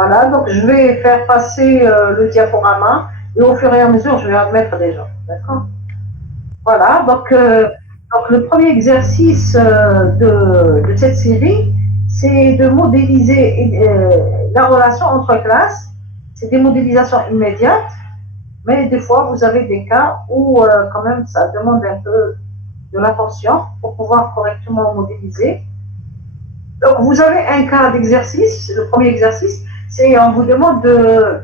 Voilà, donc je vais faire passer le diaporama et au fur et à mesure, je vais admettre des gens. D'accord? Voilà, donc le premier exercice de cette série, c'est de modéliser la relation entre classes. C'est des modélisations immédiates, mais des fois, vous avez des cas où quand même ça demande un peu de l'attention pour pouvoir correctement modéliser. Donc, vous avez un cas d'exercice. Le premier exercice, c'est on vous demande de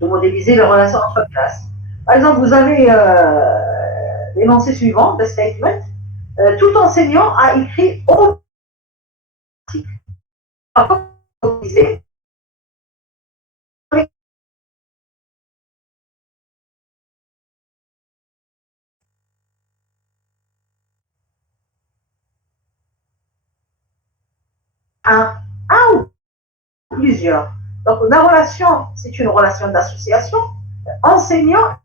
modéliser les relations entre classes. Par exemple, vous avez l'énoncé suivant, the statement. Tout enseignant a écrit au modéliser un ou plusieurs. Donc, la relation, c'est une relation d'association. Enseignant,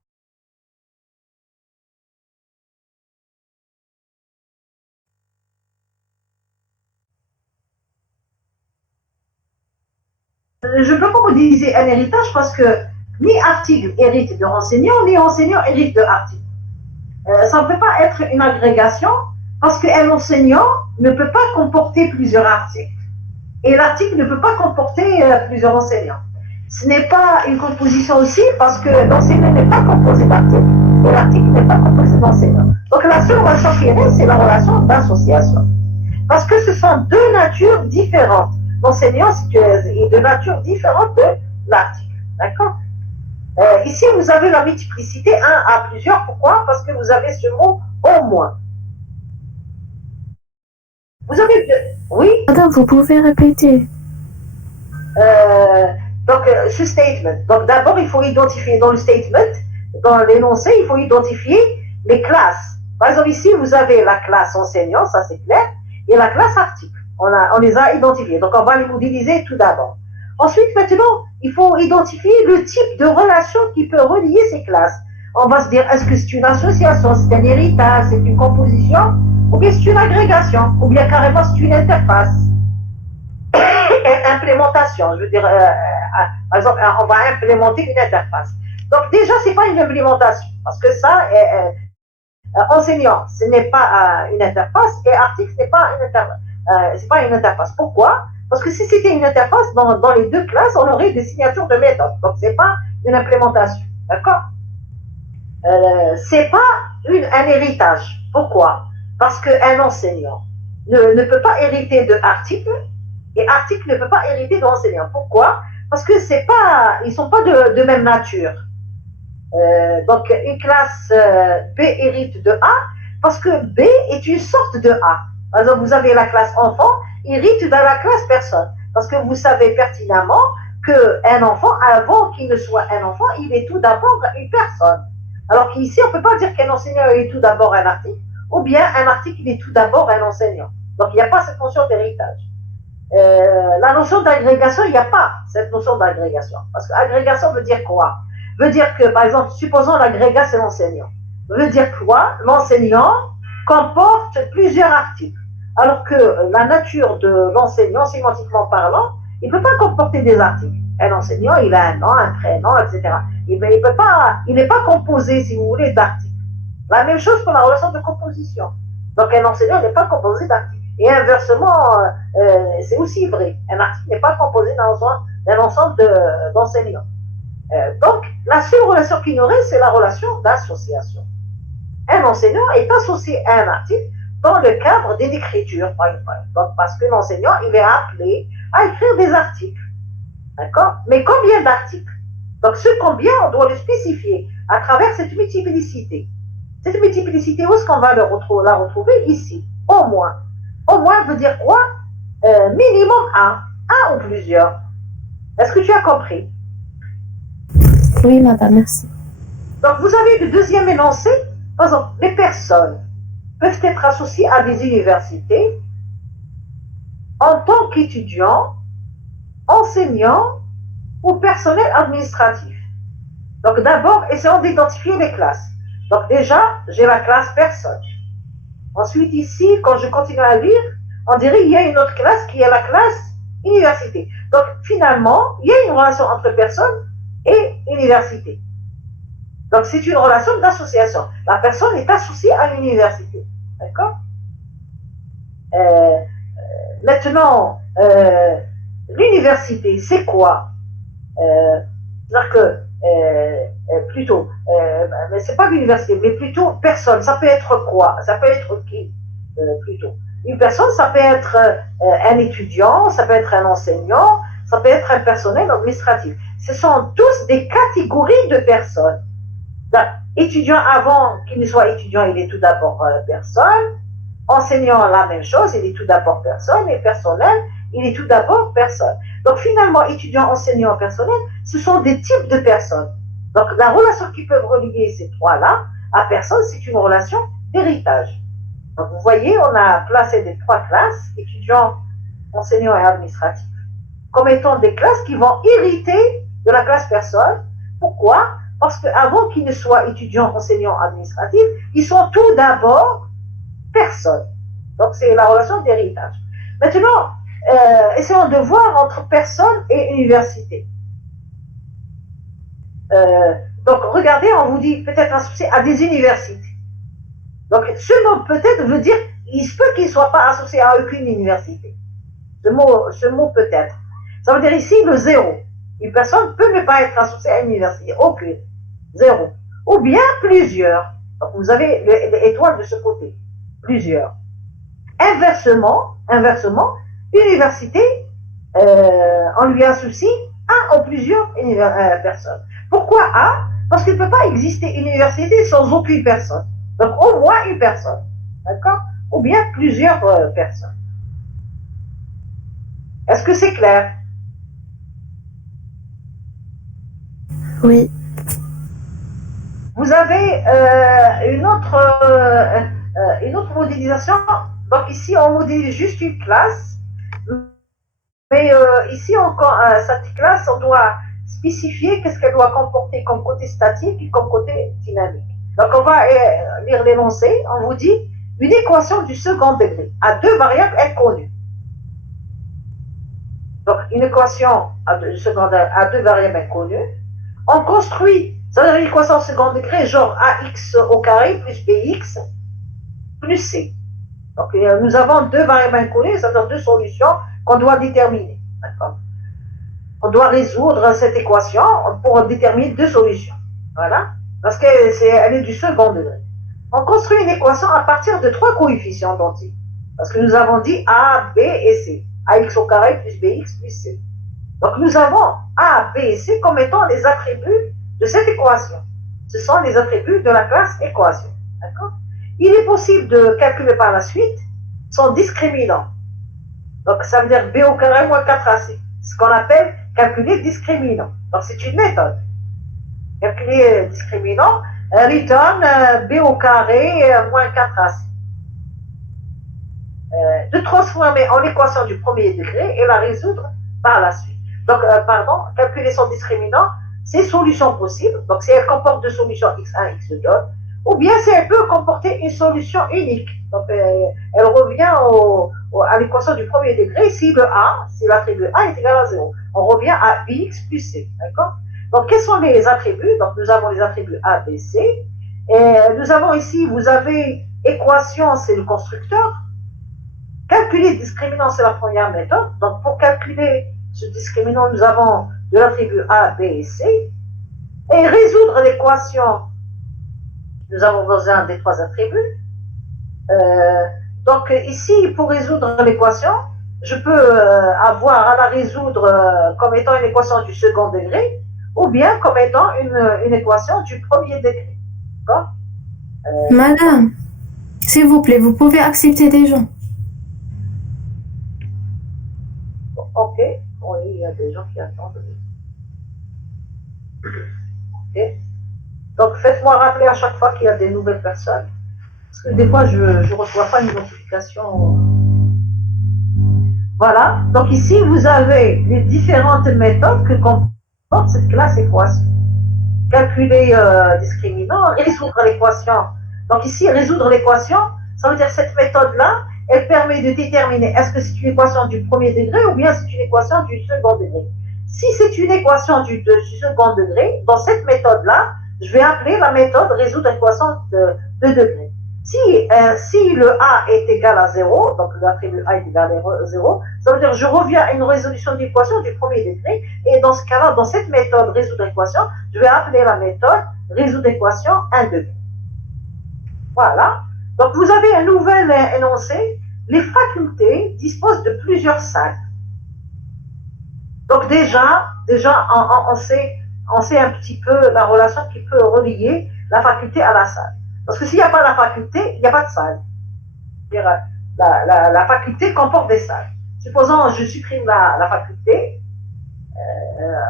je ne peux pas modéliser un héritage parce que ni article hérite de enseignant, ni enseignant hérite de article. Ça ne peut pas être une agrégation parce qu'un enseignant ne peut pas comporter plusieurs articles. Et l'article ne peut pas comporter plusieurs enseignants. Ce n'est pas une composition aussi parce que l'enseignant n'est pas composé d'articles et l'article n'est pas composé d'enseignants. Donc la seule relation qui reste, c'est la relation d'association. Parce que ce sont deux natures différentes. L'enseignant est de nature différente de l'article. D'accord? Ici, vous avez la multiplicité 1 à plusieurs. Pourquoi? Parce que vous avez ce mot au moins. Vous avez deux. Oui? Madame, vous pouvez répéter. Donc, ce statement. Donc, d'abord, il faut identifier dans le statement, dans l'énoncé, il faut identifier les classes. Par exemple, ici, vous avez la classe enseignant, ça c'est clair, et la classe article. On les a identifiés. Donc, on va les modéliser tout d'abord. Ensuite, maintenant, il faut identifier le type de relation qui peut relier ces classes. On va se dire, est-ce que c'est une association, c'est un héritage, c'est une composition, ou bien c'est une agrégation, ou bien carrément c'est une interface. Implémentation, je veux dire, par exemple, on va implémenter une interface. Donc déjà, c'est pas une implémentation, parce que ça, enseignant, ce n'est pas une interface, et article, ce n'est pas c'est pas une interface. Pourquoi? Parce que si c'était une interface, dans les deux classes, on aurait des signatures de méthode. Donc c'est pas une implémentation, d'accord? C'est pas un héritage. Pourquoi? Parce qu'un enseignant ne peut pas hériter de article et article ne peut pas hériter d'enseignant. Pourquoi? Parce que c'est pas, ils sont pas de même nature. Donc une classe B hérite de A parce que B est une sorte de A. Par exemple, vous avez la classe enfant hérite de la classe personne parce que vous savez pertinemment qu'un enfant, avant qu'il ne soit un enfant, il est tout d'abord une personne. Alors qu'ici, on ne peut pas dire qu'un enseignant est tout d'abord un article, ou bien un article il est tout d'abord un enseignant. Donc il n'y a pas cette notion d'héritage. La notion d'agrégation, il n'y a pas cette notion d'agrégation. Parce qu'agrégation veut dire quoi? Veut dire que, par exemple, supposons l'agrégat, c'est l'enseignant. Veut dire quoi? L'enseignant comporte plusieurs articles. Alors que la nature de l'enseignant, sémantiquement parlant, il ne peut pas comporter des articles. Un enseignant, il a un nom, un prénom, etc. Il n'est pas composé, si vous voulez, d'articles. La même chose pour la relation de composition. Donc un enseignant n'est pas composé d'articles. Et inversement, c'est aussi vrai. Un article n'est pas composé d'un ensemble d'enseignants. Donc, la seule relation qui nous reste, c'est la relation d'association. Un enseignant est associé à un article dans le cadre d'une écriture, par exemple. Donc, parce que l'enseignant, il est appelé à écrire des articles. D'accord? Mais combien d'articles? Donc, ce combien, on doit le spécifier à travers cette multiplicité. Cette multiplicité, où est-ce qu'on va la retrouver? Ici, au moins. Au moins veut dire quoi? Minimum un ou plusieurs. Est-ce que tu as compris? Oui, madame, merci. Donc, vous avez le deuxième énoncé. Par exemple, les personnes peuvent être associées à des universités en tant qu'étudiants, enseignants ou personnel administratif. Donc, d'abord, essayons d'identifier les classes. Donc, déjà, j'ai la classe personne. Ensuite, ici, quand je continue à lire, on dirait qu'il y a une autre classe qui est la classe université. Donc, finalement, il y a une relation entre personne et université. Donc, c'est une relation d'association. La personne est associée à l'université. D'accord? Maintenant, l'université, c'est quoi? C'est-à-dire que, plutôt, mais c'est pas l'université, mais plutôt personne. Ça peut être quoi? Ça peut être qui? Plutôt. Une personne, ça peut être un étudiant, ça peut être un enseignant, ça peut être un personnel administratif. Ce sont tous des catégories de personnes. Donc, étudiant, avant qu'il ne soit étudiant, il est tout d'abord personne. Enseignant, la même chose, il est tout d'abord personne. Et personnel, il est tout d'abord personne. Donc finalement, étudiant, enseignant, personnel, ce sont des types de personnes. Donc la relation qui peut relier ces trois-là à personne, c'est une relation d'héritage. Donc vous voyez, on a placé des trois classes, étudiants, enseignants et administratifs, comme étant des classes qui vont hériter de la classe personne. Pourquoi? Parce qu'avant qu'ils ne soient étudiants, enseignants, administratifs, ils sont tout d'abord personnes. Donc c'est la relation d'héritage. Maintenant, essayons de voir entre personne et université. Donc regardez, on vous dit peut-être associé à des universités. Donc ce mot peut-être veut dire, il se peut qu'il ne soit pas associé à aucune université. Ce mot peut-être. Ça veut dire ici le zéro. Une personne peut ne pas être associée à une université, aucune. Zéro. Ou bien plusieurs. Donc vous avez l'étoile de ce côté. Plusieurs. Inversement, université, on lui associe un ou plusieurs personnes. Pourquoi un? Parce qu'il ne peut pas exister une université sans aucune personne. Donc au moins une personne. D'accord? Ou bien plusieurs personnes. Est-ce que c'est clair? Oui. Vous avez une autre modélisation. Donc ici, on modélise juste une classe. Mais ici, cette classe, on doit spécifier qu'est-ce qu'elle doit comporter comme côté statique et comme côté dynamique. Donc on va lire l'énoncé. On vous dit une équation du second degré à deux variables inconnues. Donc une équation à deux variables inconnues. On construit, ça veut dire une équation au second degré, genre ax au carré plus bx plus c. Donc nous avons deux variables inconnues, ça veut dire deux solutions qu'on doit déterminer. D'accord? On doit résoudre cette équation pour déterminer deux solutions. Voilà. Parce qu'elle est du second degré. On construit une équation à partir de trois coefficients identiques. Parce que nous avons dit a, b et c. ax au carré plus bx plus c. Donc nous avons a, b et c comme étant les attributs de cette équation. Ce sont les attributs de la classe équation. D'accord? Il est possible de calculer par la suite son discriminant. Donc ça veut dire b au carré moins 4ac. Ce qu'on appelle calculer discriminant. Donc c'est une méthode. Calculer discriminant return b au carré moins 4ac. De transformer en équation du premier degré et la résoudre par la suite. Donc, calculer son discriminant, c'est solutions possibles. Donc, si elle comporte deux solutions x1, x2, ou bien si elle peut comporter une solution unique. Donc, elle revient à l'équation du premier degré si l'attribut A est égal à 0. On revient à bx plus c. D'accord? Donc, quels sont les attributs? Donc, nous avons les attributs A, B, C. Et nous avons ici, vous avez équation, c'est le constructeur. Calculer le discriminant, c'est la première méthode. Donc, pour calculer ce discriminant, nous avons de l'attribut A, B et C. Et résoudre l'équation, nous avons besoin des trois attributs. Donc, ici, pour résoudre l'équation, je peux avoir à la résoudre comme étant une équation du second degré ou bien comme étant une équation du premier degré. D'accord? Madame, s'il vous plaît, vous pouvez accepter des gens. Ok, oui, il y a des gens qui attendent. Ok. Donc, faites-moi rappeler à chaque fois qu'il y a des nouvelles personnes. Parce que des fois, je ne reçois pas une notification. Voilà. Donc, ici, vous avez les différentes méthodes que comporte cette classe équation. Calculer discriminant, résoudre l'équation. Donc, ici, résoudre l'équation, ça veut dire cette méthode-là, elle permet de déterminer est-ce que c'est une équation du premier degré ou bien c'est une équation du second degré. Si c'est une équation du second degré, dans cette méthode-là, je vais appeler la méthode résoudre équation de degré. Si le A est égal à 0, donc l'attribut A est égal à 0, ça veut dire que je reviens à une résolution d'équation du premier degré, et dans ce cas-là, dans cette méthode résoudre équation, je vais appeler la méthode résoudre équation 1 degré. Voilà. Donc vous avez un nouvel énoncé. Les facultés disposent de plusieurs salles. Donc déjà on sait un petit peu la relation qui peut relier la faculté à la salle. Parce que s'il n'y a pas la faculté, il n'y a pas de salle. La faculté comporte des salles. Supposons je supprime la faculté,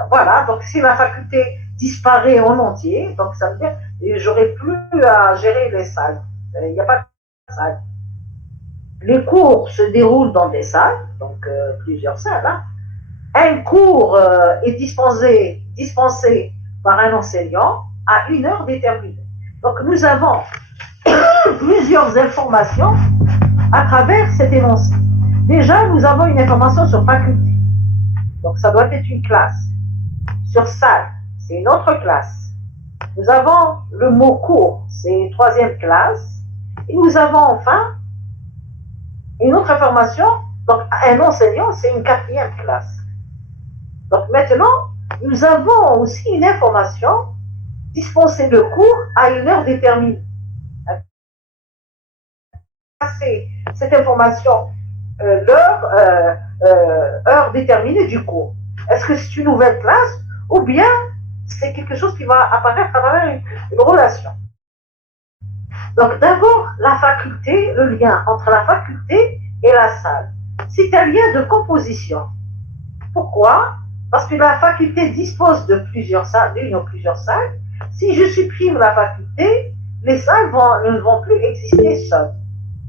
voilà, donc si la faculté disparaît en entier, donc ça veut dire que j'aurai plus à gérer les salles. Il n'y a pas de salle. Les cours se déroulent dans des salles, donc plusieurs salles. Hein. Un cours est dispensé par un enseignant à une heure déterminée. Donc nous avons plusieurs informations à travers cet énoncé. Déjà, nous avons une information sur faculté. Donc ça doit être une classe. Sur salle, c'est une autre classe. Nous avons le mot cours, c'est une troisième classe. Et nous avons enfin une autre information, donc un enseignant, c'est une quatrième classe. Donc maintenant, nous avons aussi une information, dispenser le cours à une heure déterminée. C'est cette information, heure déterminée du cours. Est-ce que c'est une nouvelle classe ou bien c'est quelque chose qui va apparaître à travers une relation? Donc d'abord, la faculté, le lien entre la faculté et la salle. C'est un lien de composition. Pourquoi? Parce que la faculté dispose de plusieurs salles, d'une ou plusieurs salles. Si je supprime la faculté, les salles ne vont plus exister seules.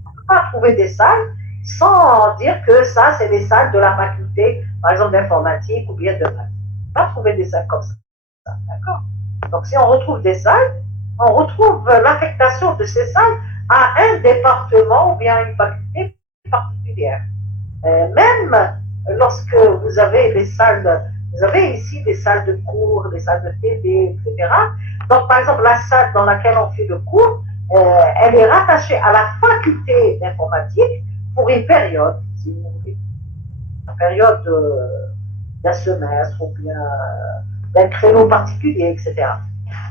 On ne peut pas trouver des salles sans dire que ça, c'est des salles de la faculté, par exemple d'informatique ou bien de maths. On ne peut pas trouver des salles comme ça. D'accord? Donc si on retrouve des salles, on retrouve l'affectation de ces salles à un département ou bien à une faculté particulière. Même lorsque vous avez les salles, vous avez ici des salles de cours, des salles de TD, etc. Donc, par exemple, la salle dans laquelle on fait le cours, elle est rattachée à la faculté d'informatique pour une période, si vous voulez, une période d'un semestre ou bien d'un créneau particulier, etc.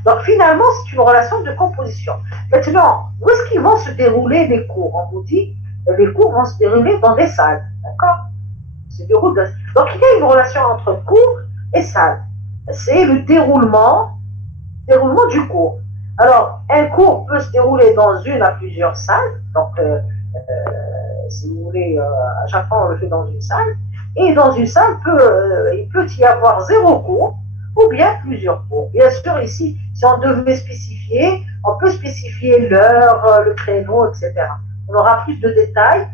Donc, finalement, c'est une relation de composition. Maintenant, où est-ce qu'ils vont se dérouler les cours? On vous dit, les cours vont se dérouler dans des salles, d'accord? Donc, il y a une relation entre cours et salle. C'est le déroulement du cours. Alors, un cours peut se dérouler dans une à plusieurs salles. Donc, si vous voulez, à chaque fois, on le fait dans une salle. Et dans une salle, il peut y avoir 0 cours ou bien plusieurs cours. Bien sûr, ici, si on devait spécifier, on peut spécifier l'heure, le créneau, etc. On aura plus de détails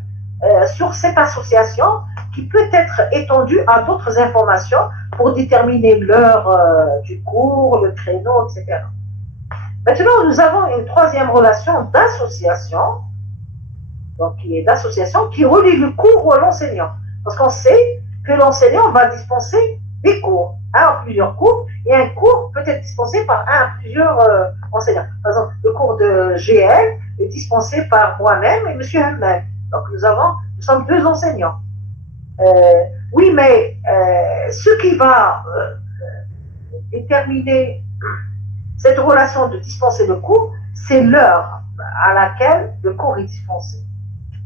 sur cette association qui peut être étendue à d'autres informations pour déterminer l'heure du cours, le créneau, etc. Maintenant, nous avons une troisième relation d'association, donc qui est d'association, qui relie le cours à l'enseignant. Parce qu'on sait que l'enseignant va dispenser des cours, un ou plusieurs cours, et un cours peut être dispensé par un ou plusieurs enseignants. Par exemple, le cours de GL est dispensé par moi-même et M. Hammel. Donc nous sommes 2 enseignants. Oui, mais ce qui va déterminer cette relation de dispenser le cours, c'est l'heure à laquelle le cours est dispensé.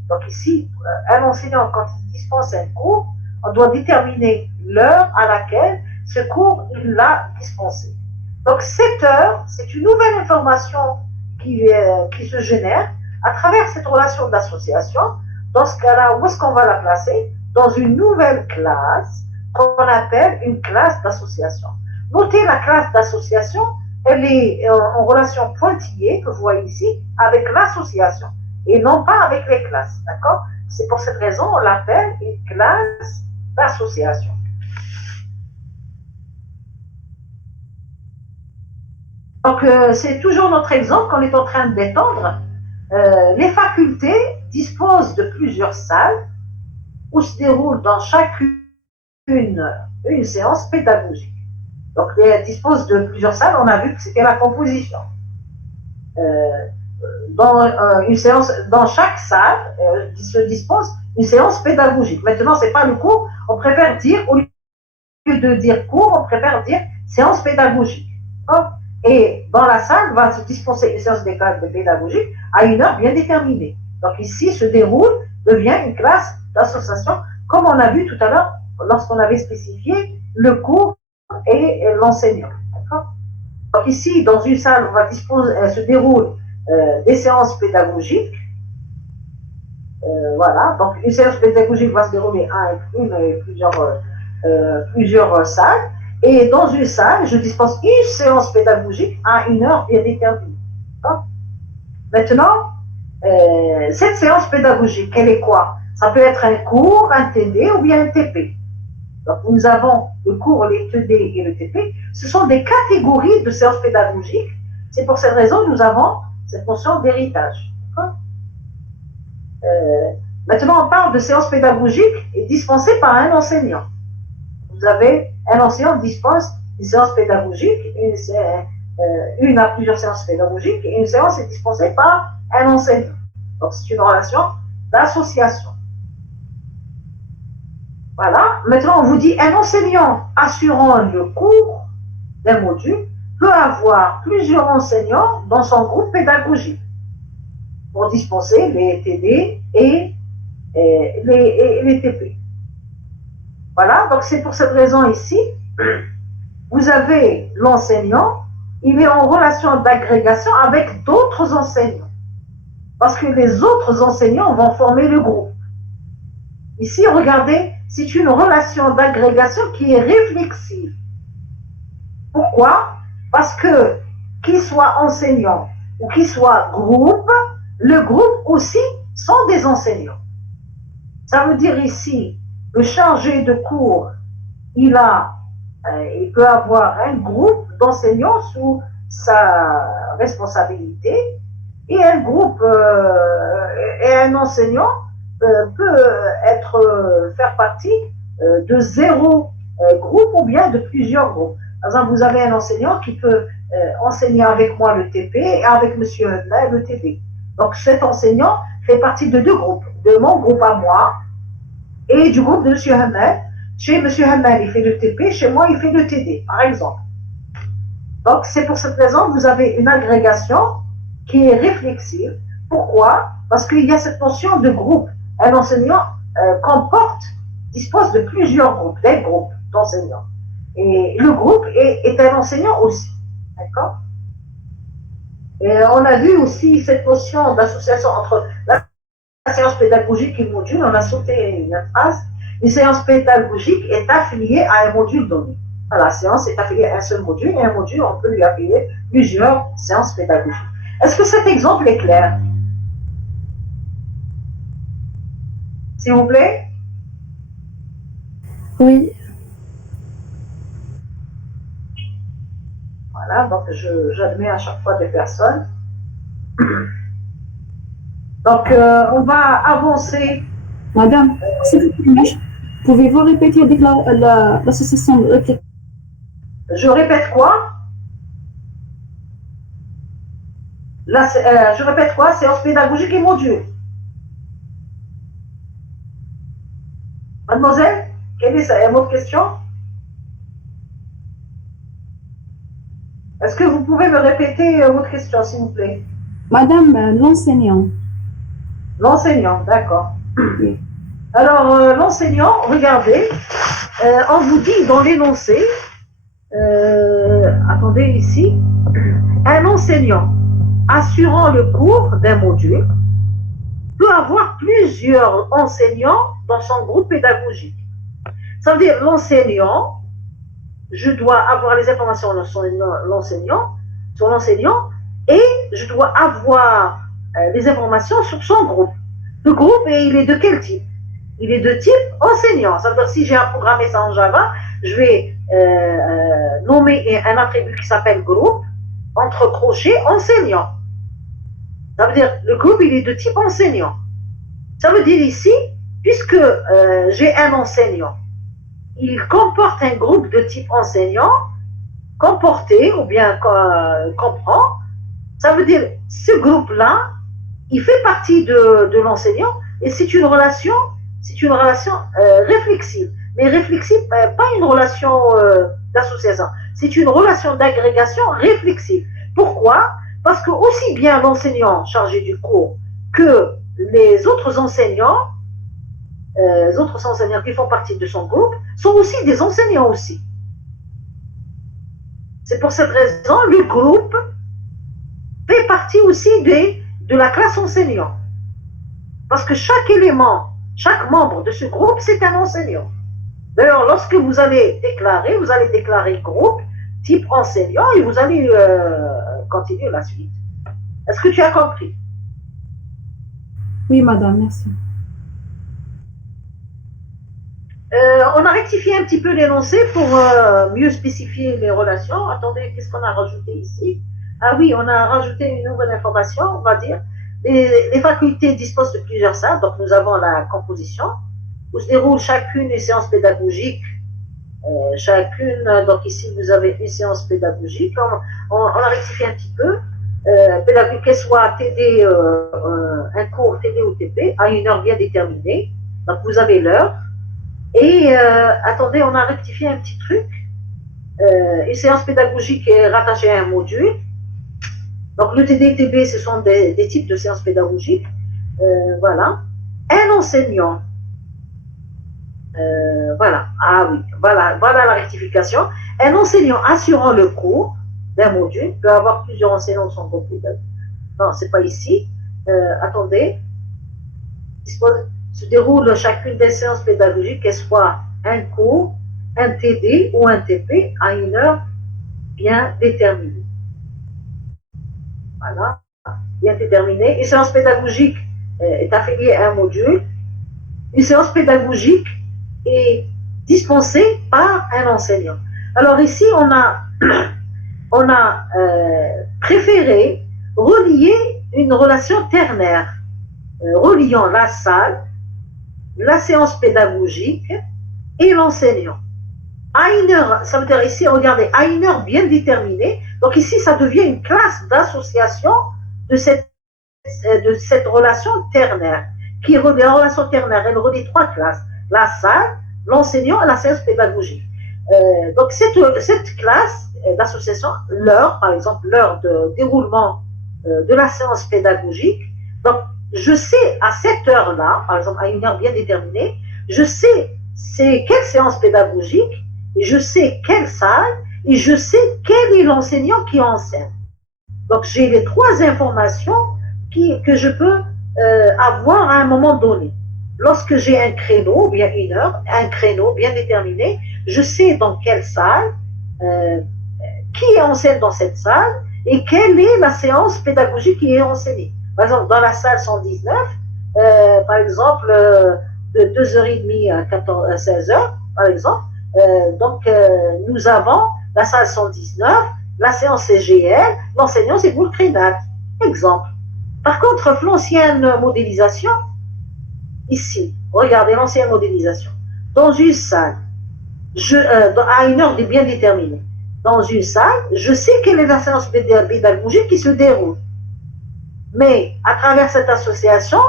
Donc ici, un enseignant, quand il dispense un cours, on doit déterminer l'heure à laquelle ce cours, il l'a dispensé. Donc cette heure, c'est une nouvelle information qui se génère à travers cette relation d'association. Dans ce cas-là, où est-ce qu'on va la placer? Dans une nouvelle classe qu'on appelle une classe d'association. Notez la classe d'association, elle est en relation pointillée, que vous voyez ici, avec l'association, et non pas avec les classes, d'accord? C'est pour cette raison on l'appelle une classe d'association. Donc, c'est toujours notre exemple qu'on est en train d'étendre. Les facultés dispose de plusieurs salles où se déroule dans chacune une séance pédagogique. Donc, elle dispose de plusieurs salles. On a vu que c'était la composition. Une séance, dans chaque salle se dispose une séance pédagogique. Maintenant, c'est pas le cours. On préfère dire, au lieu de dire cours, on préfère dire séance pédagogique. Et dans la salle va se dispenser une séance pédagogique à une heure bien déterminée. Donc ici devient une classe d'association, comme on a vu tout à l'heure lorsqu'on avait spécifié le cours et l'enseignant. Donc ici, dans une salle, se déroulent des séances pédagogiques. Voilà, donc une séance pédagogique va se dérouler à plusieurs salles. Et dans une salle, je dispense une séance pédagogique à une heure bien déterminée. Maintenant, cette séance pédagogique, elle est quoi? Ça peut être un cours, un TD ou bien un TP. Donc, nous avons le cours, les TD et le TP. Ce sont des catégories de séances pédagogiques. C'est pour cette raison que nous avons cette notion d'héritage. Maintenant, on parle de séances pédagogiques dispensées par un enseignant. Vous avez un enseignant qui dispense une séance pédagogique, une à plusieurs séances pédagogiques, et une séance est dispensée par un enseignant. Donc, c'est une relation d'association. Voilà. Maintenant, on vous dit un enseignant assurant le cours d'un module peut avoir plusieurs enseignants dans son groupe pédagogique pour dispenser les TD et les TP. Voilà, donc c'est pour cette raison ici, vous avez l'enseignant, il est en relation d'agrégation avec d'autres enseignants. Parce que les autres enseignants vont former le groupe. Ici, regardez, c'est une relation d'agrégation qui est réflexive. Pourquoi? Parce que, qu'il soit enseignant ou qu'il soit groupe, le groupe aussi sont des enseignants. Ça veut dire ici, le chargé de cours, il peut avoir un groupe d'enseignants sous sa responsabilité et un groupe et un enseignant peut faire partie de 0 groupe ou bien de plusieurs groupes. Par exemple, vous avez un enseignant qui peut enseigner avec moi le TP et avec monsieur Henmel le TP. Donc cet enseignant fait partie de 2 groupes, de mon groupe à moi et du groupe de monsieur Henmel. Chez M. Hamel, il fait le TP, chez moi, il fait le TD, par exemple. Donc, c'est pour cette raison que vous avez une agrégation qui est réflexive. Pourquoi? Parce qu'il y a cette notion de groupe. Un enseignant dispose de plusieurs groupes, des groupes d'enseignants. Et le groupe est un enseignant aussi. D'accord? Et on a vu aussi cette notion d'association entre la séance pédagogique et le module. On a sauté une phrase. Une séance pédagogique est affiliée à un module donné. La séance est affiliée à un seul module et un module, on peut lui affilier plusieurs séances pédagogiques. Est-ce que cet exemple est clair? S'il vous plaît? Oui. Voilà, donc j'admets à chaque fois des personnes. Donc, on va avancer. Madame, s'il vous plaît, pouvez-vous répéter l'association de réflexion? Je répète quoi? Je répète quoi? Séance pédagogique et module. Mademoiselle, quelle est ça? Votre question? Est-ce que vous pouvez me répéter votre question, s'il vous plaît? Madame, l'enseignant. L'enseignant, d'accord. Oui. Alors, l'enseignant, regardez, on vous dit dans l'énoncé, attendez ici, un enseignant assurant le cours d'un module peut avoir plusieurs enseignants dans son groupe pédagogique. Ça veut dire l'enseignant, je dois avoir les informations sur l'enseignant et je dois avoir les informations sur son groupe. Le groupe, il est de quel type? Il est de type enseignant. Ça veut dire si j'ai programmé ça en Java, je vais nommer un attribut qui s'appelle groupe, entre crochets, enseignant. Ça veut dire le groupe, il est de type enseignant. Ça veut dire ici, puisque j'ai un enseignant, il comporte un groupe de type enseignant, comporter ou bien comprend, ça veut dire ce groupe-là, il fait partie de l'enseignant et c'est une relation réflexive. Mais réflexive, pas une relation d'association, c'est une relation d'agrégation réflexive. Pourquoi? Parce que aussi bien l'enseignant chargé du cours que les autres enseignants qui font partie de son groupe sont aussi des enseignants aussi. C'est pour cette raison le groupe fait partie aussi de la classe enseignant. Parce que chaque élément, chaque membre de ce groupe, c'est un enseignant. D'ailleurs, lorsque vous allez déclarer groupe, type enseignant, et vous allez continuer la suite. Est-ce que tu as compris? Oui, madame, merci. On a rectifié un petit peu l'énoncé pour mieux spécifier les relations. Attendez, qu'est-ce qu'on a rajouté ici? Ah oui, on a rajouté une nouvelle information, on va dire. Les facultés disposent de plusieurs salles, donc nous avons la composition, où se déroule chacune des séances pédagogiques. Donc ici vous avez une séance pédagogique. On a rectifié un petit peu. Pédagogique, qu'elle soit TD, un cours TD ou TP, à une heure bien déterminée. Donc vous avez l'heure. Et attendez, on a rectifié un petit truc. Une séance pédagogique est rattachée à un module. Donc le TD et TB, ce sont des types de séances pédagogiques. Voilà. Un enseignant. Voilà. Ah oui, voilà la rectification. Un enseignant assurant le cours d'un module peut avoir plusieurs enseignants de son groupe pédagogique. Non, c'est pas ici. Attendez. Se déroule chacune des séances pédagogiques, qu'elle soit un cours, un TD ou un TP à une heure bien déterminée. Voilà, bien déterminée. Une séance pédagogique est affiliée à un module. Une séance pédagogique est dispensée par un enseignant. Alors ici, on a préféré relier une relation ternaire, reliant la salle, la séance pédagogique et l'enseignant. À une heure, ça veut dire ici, regardez, à une heure bien déterminée, donc ici, ça devient une classe d'association de cette relation ternaire. La relation ternaire, elle relie trois classes, la salle, l'enseignant et la séance pédagogique. Donc cette classe d'association, l'heure, par exemple, l'heure de déroulement de la séance pédagogique, donc je sais à cette heure-là, par exemple à une heure bien déterminée, je sais c'est quelle séance pédagogique, et je sais quelle salle, et je sais quel est l'enseignant qui enseigne. Donc j'ai les trois informations que je peux avoir à un moment donné. Lorsque j'ai un créneau, bien une heure, un créneau bien déterminé, je sais dans quelle salle, qui enseigne dans cette salle, et quelle est la séance pédagogique qui est enseignée. Par exemple, dans la salle 119, par exemple, de 2h30 à 16h, par exemple, nous avons la salle 119, la séance CGL, l'enseignant c'est Boulkrinat, exemple. Par contre, l'ancienne modélisation, ici, regardez l'ancienne modélisation, dans une salle, à une heure bien déterminée, dans une salle, je sais quelle est la séance pédagogique qui se déroule. Mais à travers cette association,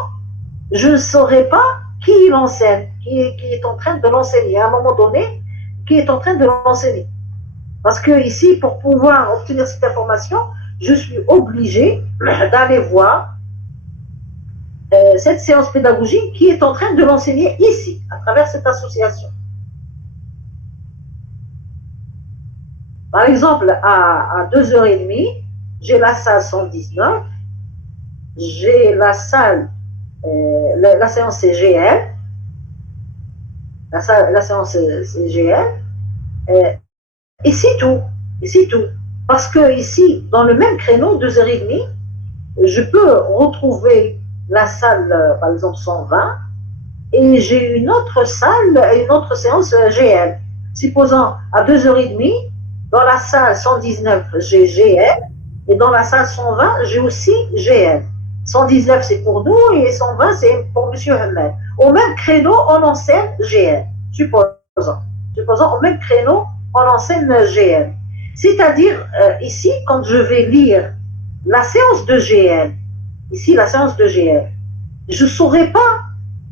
je ne saurais pas qui l'enseigne, qui est en train de l'enseigner. À un moment donné, qui est en train de l'enseigner. Parce que ici, pour pouvoir obtenir cette information, je suis obligée d'aller voir cette séance pédagogique qui est en train de l'enseigner ici, à travers cette association. Par exemple, à 2h30, j'ai la salle 119, j'ai la salle, la séance CGL, la séance CGL, et c'est tout. Et c'est tout. Parce que ici, dans le même créneau, 2h30, je peux retrouver la salle, par exemple, 120, et j'ai une autre salle, une autre séance GL. Supposons à 2h30, dans la salle 119, j'ai GL, et dans la salle 120, j'ai aussi GL. 119, c'est pour nous et 120, c'est pour M. Hamel. Au même créneau, on enseigne GL. Supposons, au même créneau, on enseigne GL. C'est-à-dire, ici, quand je vais lire la séance de GL, ici, la séance de GL, je ne saurais pas,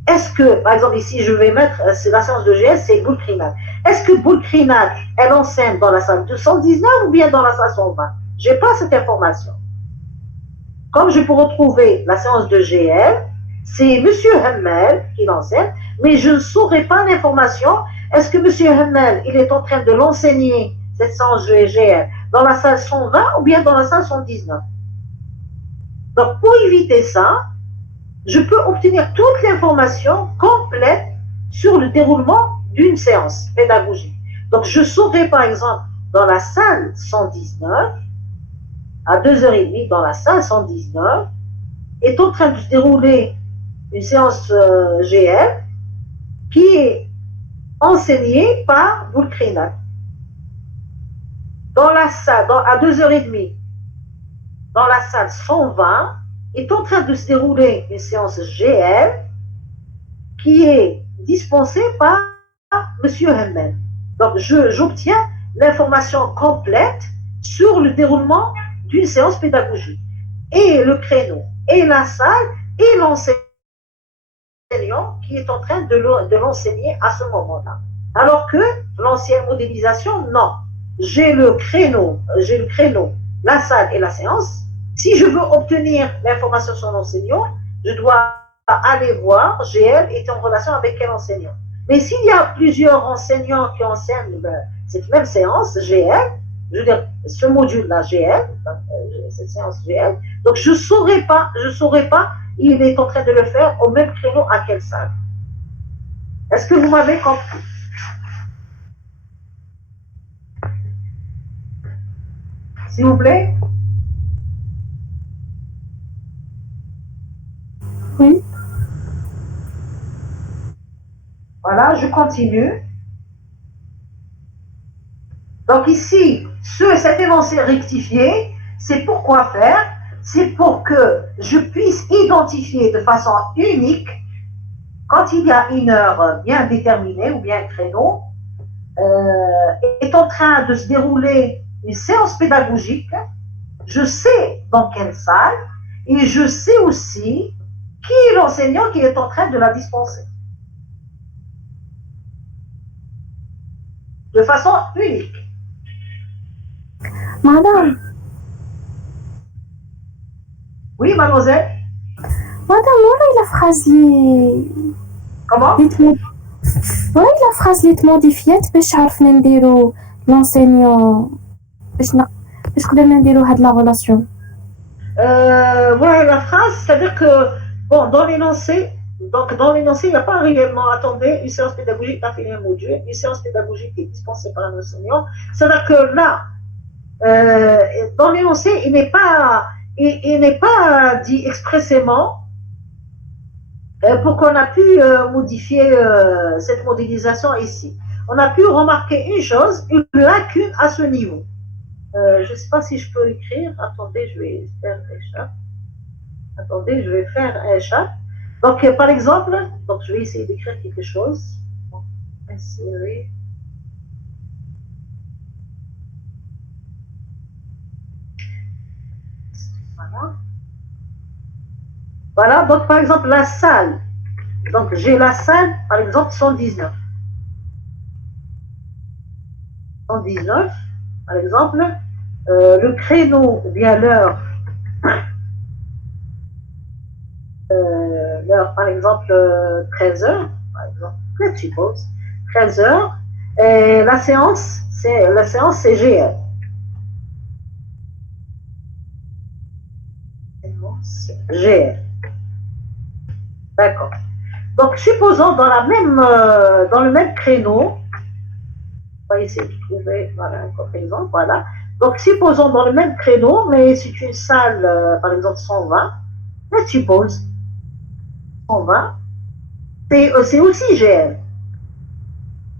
est-ce que, par exemple, ici, je vais mettre, la séance de GL, c'est Boulkrinat. Est-ce que Boulkrinat, elle enseigne dans la salle 219 ou bien dans la salle 120? Je n'ai pas cette information. Comme je peux retrouver la séance de GL, c'est M. Hamel qui l'enseigne, mais je ne saurais pas l'information. Est-ce que M. Hamel, il est en train de l'enseigner, cette séance de GL, dans la salle 120 ou bien dans la salle 119? Donc, pour éviter ça, je peux obtenir toute l'information complète sur le déroulement d'une séance pédagogique. Donc, je saurais, par exemple, dans la salle 119, à 2h30, dans la salle 119, est en train de se dérouler une séance GL qui est enseignée par Boulkrinat. Dans la salle, à 2h30, dans la salle 120, est en train de se dérouler une séance GL qui est dispensée par M. Hamel. Donc, j'obtiens l'information complète sur le déroulement d'une séance pédagogique. Et le créneau, et la salle, et l'enseignant qui est en train de l'enseigner à ce moment-là. Alors que l'ancienne modélisation, non. J'ai le créneau, la salle et la séance. Si je veux obtenir l'information sur l'enseignant, je dois aller voir GL est en relation avec quel enseignant. Mais s'il y a plusieurs enseignants qui enseignent cette même séance GL, je veux dire, ce module-là GL, cette séance GL, donc je ne saurais pas, il est en train de le faire au même créneau à quelle salle. Est-ce que vous m'avez compris? S'il vous plaît? Oui. Voilà, je continue. Donc ici, cet énoncé rectifié, c'est pour quoi faire? C'est pour que je puisse identifier de façon unique, quand il y a une heure bien déterminée ou bien un créneau, est en train de se dérouler une séance pédagogique, je sais dans quelle salle et je sais aussi qui est l'enseignant qui est en train de la dispenser. De façon unique. Madame, Oui, mademoiselle? وراي لا فراز لي Comment? وراي لا فراز لي تموديفيات باش عرفنا نديرو لونسينيون باش قدرنا نديرو هاد لا غولاسيون. Voilà la phrase, c'est-à-dire que, bon, dans l'énoncé, il n'y a pas réellement, attendez, une séance pédagogique a fait un module, une séance pédagogique est dispensée par un enseignant. C'est-à-dire que là, dans l'énoncé, il n'est pas dit expressément pour qu'on a pu modifier cette modélisation ici. On a pu remarquer une chose, une lacune à ce niveau. Je ne sais pas si je peux écrire. Attendez, je vais faire échappe. Attendez, je vais faire échappe. Donc, par exemple, donc je vais essayer d'écrire quelque chose. Donc, insérer. Voilà. Voilà, donc par exemple, la salle. Donc, j'ai la salle, par exemple, 119. 119, par exemple, le créneau ou bien l'heure, par exemple, 13h, par exemple, let's suppose, 13h, et la séance, c'est GL. GL. D'accord. Donc, supposons dans le même créneau, on va essayer de trouver, voilà, un contre-exemple, voilà. Donc, supposons dans le même créneau, mais c'est une salle, par exemple, 120, let's suppose, 120, c'est aussi GL.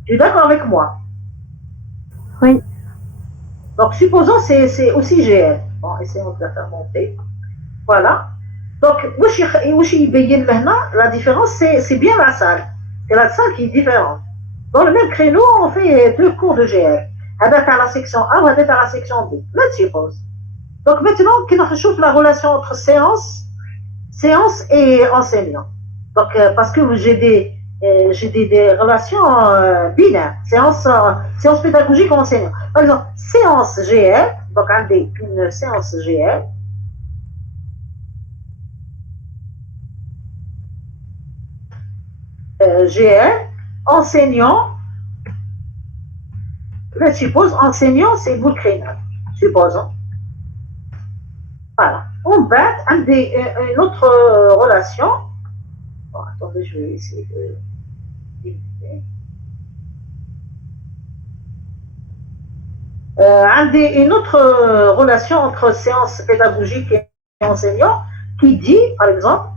Tu es d'accord avec moi? Oui. Donc, supposons c'est aussi GL. Bon, essayons de la faire monter. Voilà. Donc, la différence, c'est bien la salle. C'est la salle qui est différente. Dans le même créneau, on fait 2 cours de GL. Hadith à la section A ou hadith à la section B. Let's suppose. Donc maintenant, on chauffe la relation entre séance et enseignant. Donc, parce que j'ai des relations binaires. Séance pédagogique enseignant. Par exemple, séance GL, donc une séance GL, GL, enseignant, je suppose, enseignant, c'est Boulkrina, supposons. Voilà. On bat une autre relation. Bon, attendez, je vais essayer de diminuer. Une autre relation entre séance pédagogique et enseignant qui dit, par exemple,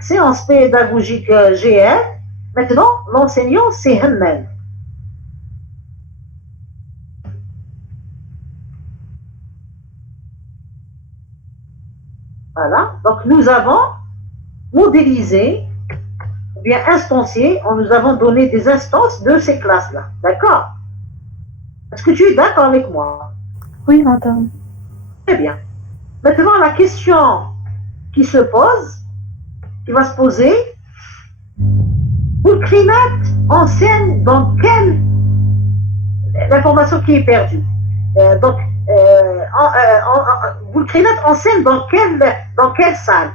séance pédagogique GL, maintenant, l'enseignant, c'est Hammel. Voilà. Donc, nous avons modélisé, ou bien instancié, nous avons donné des instances de ces classes-là. D'accord? Est-ce que tu es d'accord avec moi? Oui, madame. Très bien. Maintenant, la question qui se pose, qui va se poser, Boulkrinat enseigne dans quelle l'information qui est perdue. Donc, Boulkrinat enseigne dans quelle salle?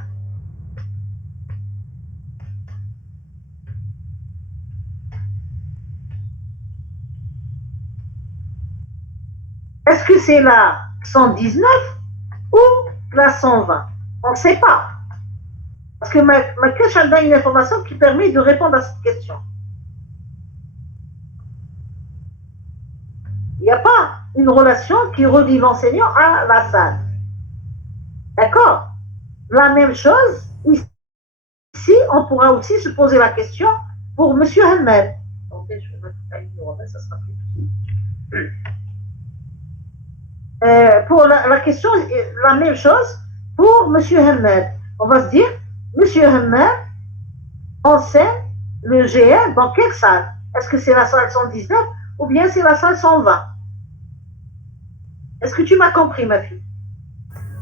Est-ce que c'est la 119 ou la 120? On ne sait pas. Parce que ma question a une information qui permet de répondre à cette question. Il n'y a pas une relation qui relie l'enseignant à la salle. D'accord? La même chose, ici, on pourra aussi se poser la question pour M. Hammel. Ok, je vais mettre un numéro, ça sera plus. Pour la question, la même chose pour M. Hammel. On va se dire, M. Hammel enseigne le GL dans quelle salle? Est-ce que c'est la salle 119 ou bien c'est la salle 120? Est-ce que tu m'as compris, ma fille?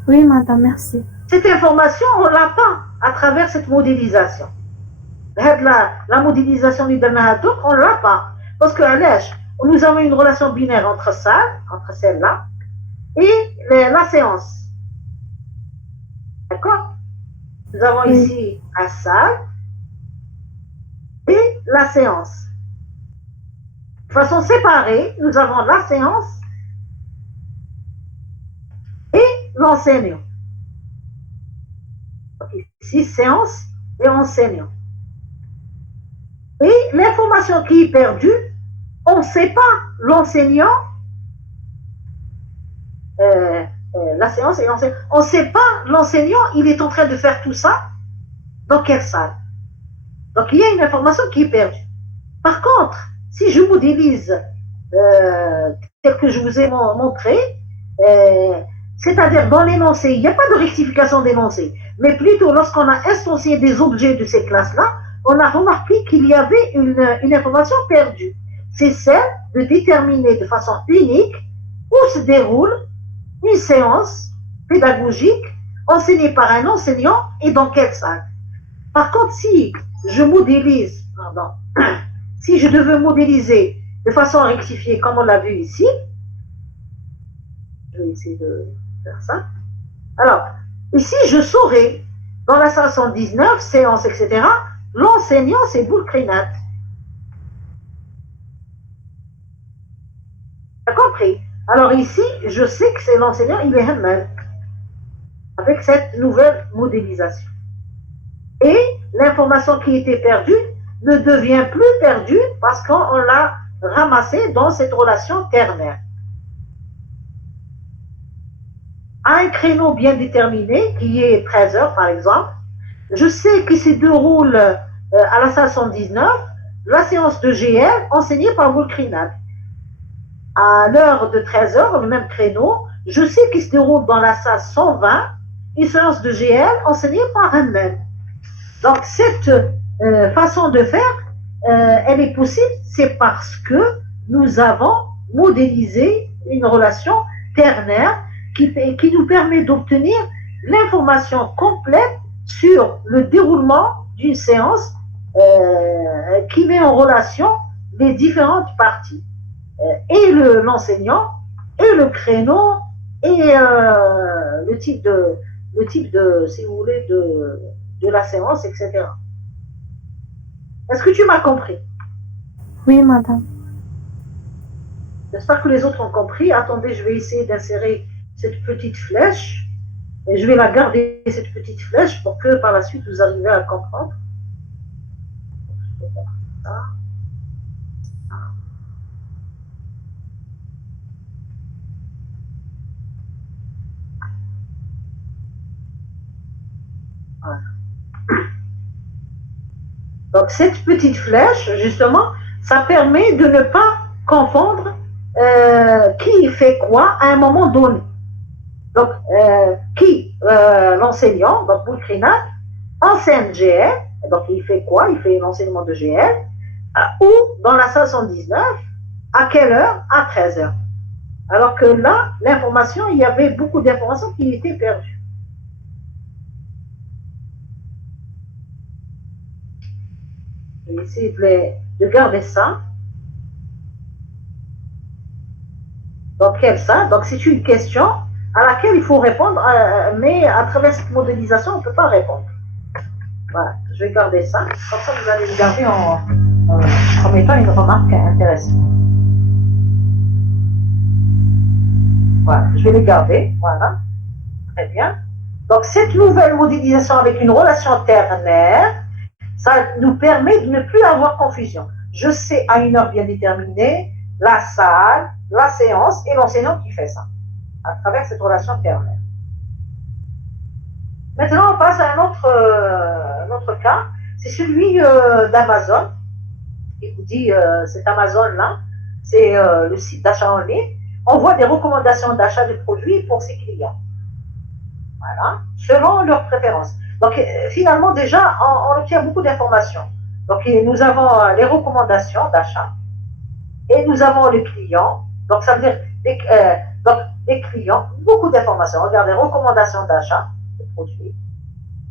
Oui, madame, merci. Cette information, on l'a pas à travers cette modélisation. La modélisation du Danahadok, on ne l'a pas. Parce qu'à l'âge, nous avons une relation binaire entre celle-là, et la séance. D'accord? Nous avons ici la salle et la séance. De façon séparée, nous avons la séance et l'enseignant. Ici, séance et enseignant. Et l'information qui est perdue, on ne sait pas l'enseignant, la séance et l'enseignant. On ne sait pas l'enseignant, il est en train de faire tout ça dans quelle salle. Donc, il y a une information qui est perdue. Par contre, si je modélise tel que je vous ai montré, c'est-à-dire dans l'énoncé, il n'y a pas de rectification d'énoncé, mais plutôt lorsqu'on a instancié des objets de ces classes-là, on a remarqué qu'il y avait une information perdue. C'est celle de déterminer de façon unique où se déroule une séance pédagogique enseignée par un enseignant et dans quelle salle. Par contre, si je devais modéliser de façon rectifiée comme on l'a vu ici, je vais essayer de faire ça. Alors, ici, je saurais, dans la salle 119, séance, etc., l'enseignant, c'est Boulkrinat. T'as compris? Alors ici, je sais que c'est l'enseignant, il est Hammel, avec cette nouvelle modélisation. Et l'information qui était perdue ne devient plus perdue parce qu'on l'a ramassée dans cette relation ternaire. À un créneau bien déterminé, qui est 13 heures par exemple, je sais qu'il se déroule à la salle 119, la séance de GL enseignée par Boulkrinat. À l'heure de 13 heures, le même créneau, je sais qu'il se déroule dans la salle 120, une séance de GL enseignée par un même. Donc, cette façon de faire, elle est possible, c'est parce que nous avons modélisé une relation ternaire qui nous permet d'obtenir l'information complète sur le déroulement d'une séance qui met en relation les différentes parties, et l'enseignant, et le créneau, et le type de, si vous voulez, de la séance, etc. Est-ce que tu m'as compris? Oui, madame. J'espère que les autres ont compris. Attendez, je vais essayer d'insérer cette petite flèche. Et je vais la garder, cette petite flèche, pour que par la suite, vous arrivez à comprendre. Voilà. Donc, cette petite flèche, justement, ça permet de ne pas confondre qui fait quoi à un moment donné. Donc, l'enseignant, donc Boukrina, enseigne GL, donc il fait quoi? Il fait l'enseignement de GL, ou dans la salle 119, à quelle heure? À 13h. Alors que là, l'information, il y avait beaucoup d'informations qui étaient perdues. Je vais essayer de garder ça. Donc, quelle ça? Donc, c'est une question à laquelle il faut répondre, mais à travers cette modélisation, on ne peut pas répondre. Voilà, je vais garder ça. Comme ça, vous allez le garder en étant une remarque intéressante. Voilà, je vais les garder. Voilà, très bien. Donc, cette nouvelle modélisation avec une relation ternaire, ça nous permet de ne plus avoir confusion. Je sais à une heure bien déterminée la salle, la séance et l'enseignant qui fait ça, à travers cette relation ternaire. Maintenant, on passe à un autre cas. C'est celui d'Amazon. Il vous dit, cet Amazon-là, c'est le site d'achat en ligne. On voit des recommandations d'achat de produits pour ses clients. Voilà, selon leurs préférences. Donc, finalement, déjà, on obtient beaucoup d'informations. Donc, nous avons les recommandations d'achat et nous avons les clients. Donc, ça veut dire les clients, beaucoup d'informations. Regardez, recommandations d'achat de produits.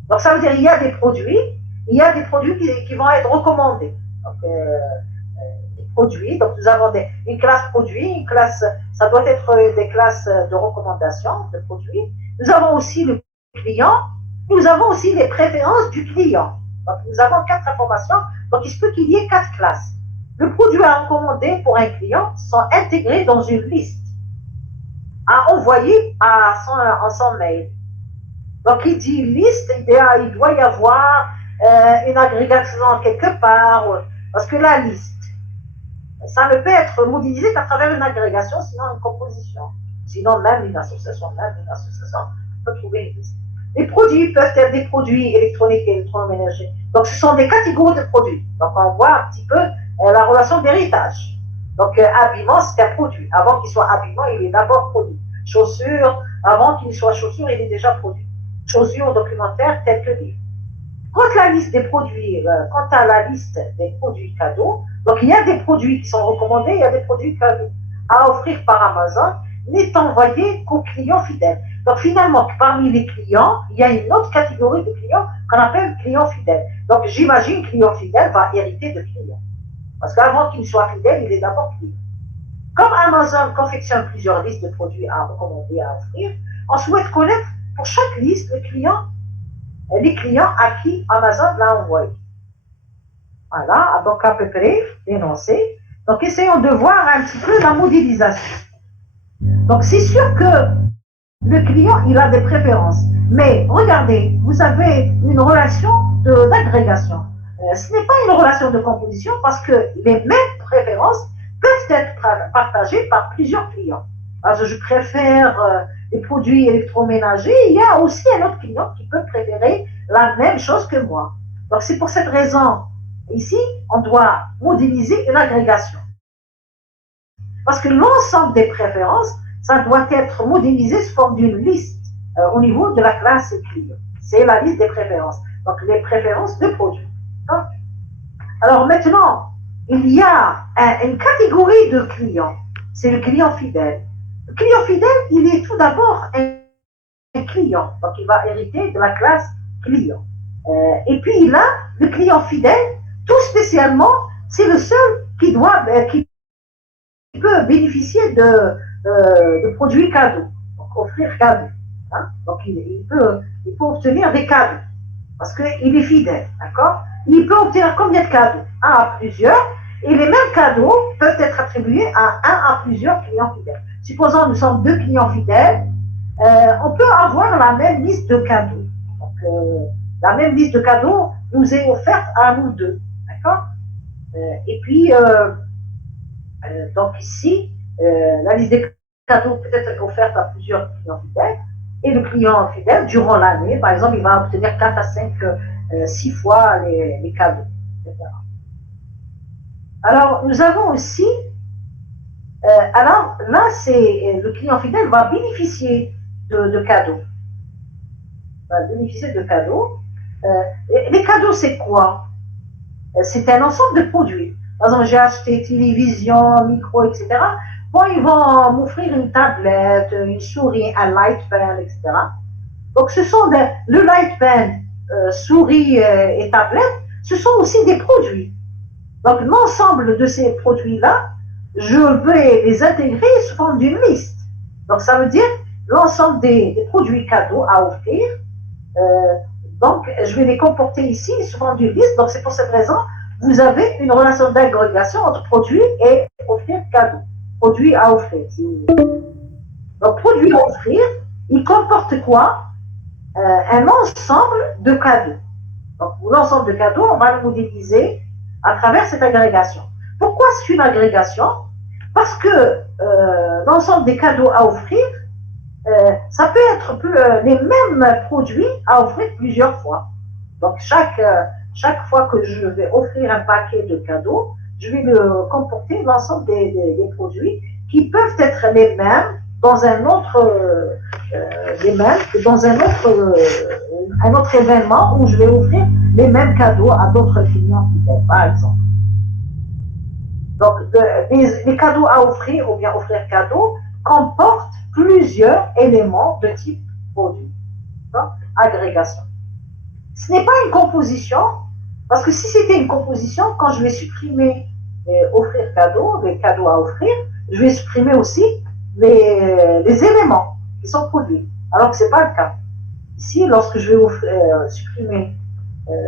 Donc, ça veut dire qu'il y a des produits qui vont être recommandés. Donc, des produits. Donc, nous avons une classe produit, une classe, ça doit être des classes de recommandation de produits. Nous avons aussi le client. Nous avons aussi les préférences du client. Donc, nous avons 4 informations. Donc, il se peut qu'il y ait 4 classes. Le produit à recommander pour un client sont intégrés dans une liste à envoyer en son mail. Donc, il dit liste, il doit y avoir une agrégation quelque part, parce que la liste, ça ne peut être modélisé qu'à travers une agrégation, sinon une composition. Sinon, même une association, on peut trouver une liste. Les produits peuvent être des produits électroniques et électroménagers. Donc, ce sont des catégories de produits. Donc, on voit un petit peu la relation d'héritage. Donc, habillement, c'est un produit. Avant qu'il soit habillement, il est d'abord produit. Chaussures, avant qu'il soit chaussures, il est déjà produit. Chaussures documentaires telles que livres. Quant à la liste des produits cadeaux, donc il y a des produits qui sont recommandés, il y a des produits cadeaux à offrir par Amazon, n'est envoyé qu'aux clients fidèles. Donc finalement, parmi les clients, il y a une autre catégorie de clients qu'on appelle clients fidèles. Donc j'imagine que client fidèle va hériter de clients. Parce qu'avant qu'il soit fidèle, il est d'abord client. Comme Amazon confectionne plusieurs listes de produits à recommander, à offrir, on souhaite connaître pour chaque liste les clients à qui Amazon l'a envoyé. Voilà, donc à peu près énoncé. Donc essayons de voir un petit peu la modélisation. Donc c'est sûr que le client, il a des préférences. Mais regardez, vous avez une relation d'agrégation. Ce n'est pas une relation de composition parce que les mêmes préférences peuvent être partagées par plusieurs clients. Alors, je préfère les produits électroménagers. Il y a aussi un autre client qui peut préférer la même chose que moi. Donc, c'est pour cette raison, ici, on doit modéliser une agrégation. Parce que l'ensemble des préférences, ça doit être modélisé sous forme d'une liste. au niveau de la classe client. C'est la liste des préférences. Donc, les préférences de produits. Alors maintenant, il y a une catégorie de clients. C'est le client fidèle. Le client fidèle, il est tout d'abord un client. Donc, il va hériter de la classe client. Et puis, il a le client fidèle, tout spécialement, c'est le seul qui peut bénéficier de produits cadeaux, donc offrir cadeaux. Hein? Donc, il peut obtenir des cadeaux parce qu'il est fidèle, d'accord? Il peut obtenir combien de cadeaux? Un à plusieurs, et les mêmes cadeaux peuvent être attribués à un à plusieurs clients fidèles. Supposons que nous sommes 2 clients fidèles, on peut avoir la même liste de cadeaux. Donc, la même liste de cadeaux nous est offerte à nous deux, d'accord? Et puis, donc ici, la liste des cadeaux peut être offerte à plusieurs clients fidèles. Et le client fidèle, durant l'année, par exemple, il va obtenir 4 à 5, 6 fois les cadeaux, etc. Alors, nous avons aussi, alors là, c'est le client fidèle va bénéficier de cadeaux. Va bénéficier de cadeaux. Les cadeaux, c'est quoi? C'est un ensemble de produits. Par exemple, j'ai acheté télévision, micro, etc. Bon, ils vont m'offrir une tablette, une souris, un light pen, etc. Donc, ce sont le light pen, souris et tablette, ce sont aussi des produits. Donc, l'ensemble de ces produits-là, je vais les intégrer sous forme d'une liste. Donc, ça veut dire l'ensemble des produits cadeaux à offrir. Donc, je vais les comporter ici sous forme d'une liste. Donc, c'est pour cette raison, vous avez une relation d'agrégation entre produits et offrir cadeaux. Produits à offrir, si vous voulez. Donc, produits à offrir, il comporte quoi? Un ensemble de cadeaux. Donc, l'ensemble de cadeaux, on va le modéliser à travers cette agrégation. Pourquoi c'est une agrégation? Parce que l'ensemble des cadeaux à offrir, ça peut être les mêmes produits à offrir plusieurs fois. Donc, chaque fois que je vais offrir un paquet de cadeaux, je vais comporter l'ensemble des produits qui peuvent être les mêmes dans un autre, un autre événement où je vais offrir les mêmes cadeaux à d'autres clients fidèles, par exemple. Donc, les cadeaux à offrir ou bien offrir cadeaux comportent plusieurs éléments de type produit. Donc, agrégation. Ce n'est pas une composition, parce que si c'était une composition, quand je vais supprimer offrir cadeaux, les cadeaux à offrir, je vais supprimer aussi les éléments qui sont produits. Alors que ce n'est pas le cas. Ici, lorsque je vais supprimer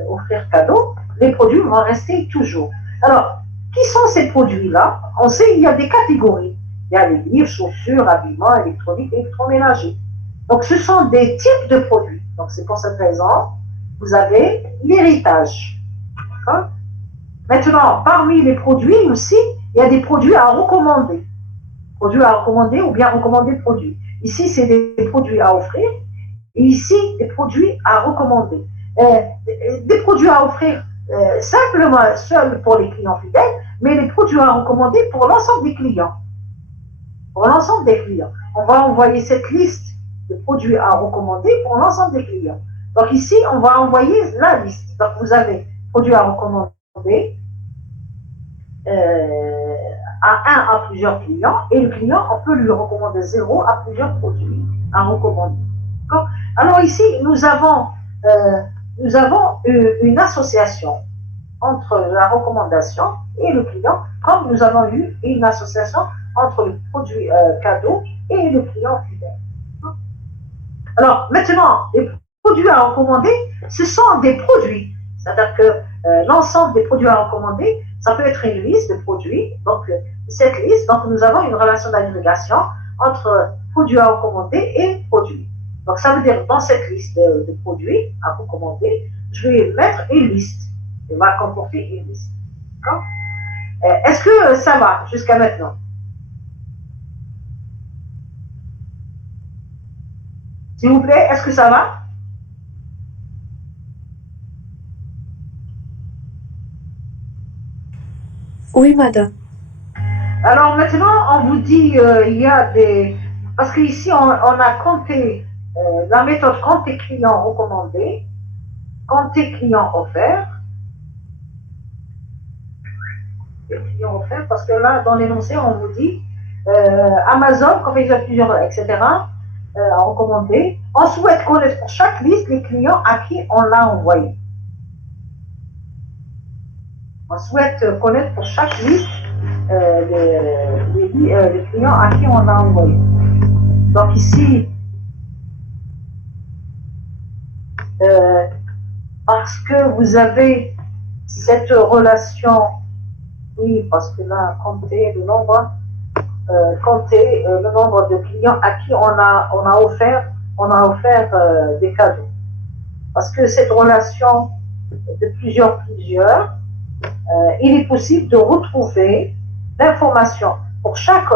offrir cadeau, les produits vont rester toujours. Alors, qui sont ces produits-là? On sait qu'il y a des catégories. Il y a les livres, chaussures, habillements, électroniques, électroménager. Donc, ce sont des types de produits. Donc, c'est pour cette raison, vous avez l'héritage. D'accord? Maintenant, parmi les produits aussi, il y a des produits à recommander. Produits à recommander ou bien recommander produits. Ici, c'est des produits à offrir. Et ici, des produits à recommander. Des produits à offrir simplement seuls pour les clients fidèles, mais les produits à recommander pour l'ensemble des clients. Pour l'ensemble des clients. On va envoyer cette liste de produits à recommander pour l'ensemble des clients. Donc ici, on va envoyer la liste. Donc vous avez produits à recommander à un à plusieurs clients, et le client, on peut lui recommander 0 à plusieurs produits à recommander. Alors ici, nous avons une association entre la recommandation et le client, comme nous avons eu une association entre le produit cadeau et le client fidèle. Alors maintenant, les produits à recommander, ce sont des produits. C'est-à-dire que l'ensemble des produits à recommander, ça peut être une liste de produits. Donc, cette liste, donc nous avons une relation d'agrégation entre produits à recommander et produits. Donc, ça veut dire dans cette liste de produits à recommander, je vais mettre une liste. Elle va comporter une liste. Est-ce que ça va jusqu'à maintenant? S'il vous plaît, est-ce que ça va? Oui, madame. Alors maintenant, on vous dit, il y a des... Parce qu'ici, on a compté La méthode compte tes clients recommandés, compte tes clients offerts, parce que là, dans l'énoncé, on vous dit Amazon, quand il y a plusieurs, etc., recommandé, on souhaite connaître pour chaque liste les clients à qui on l'a envoyé. On souhaite connaître pour chaque liste les clients à qui on l'a envoyé. Donc ici, parce que vous avez cette relation, oui, parce que là, comptez le nombre de clients à qui on a offert des cadeaux. Parce que cette relation de plusieurs, il est possible de retrouver l'information. Pour chaque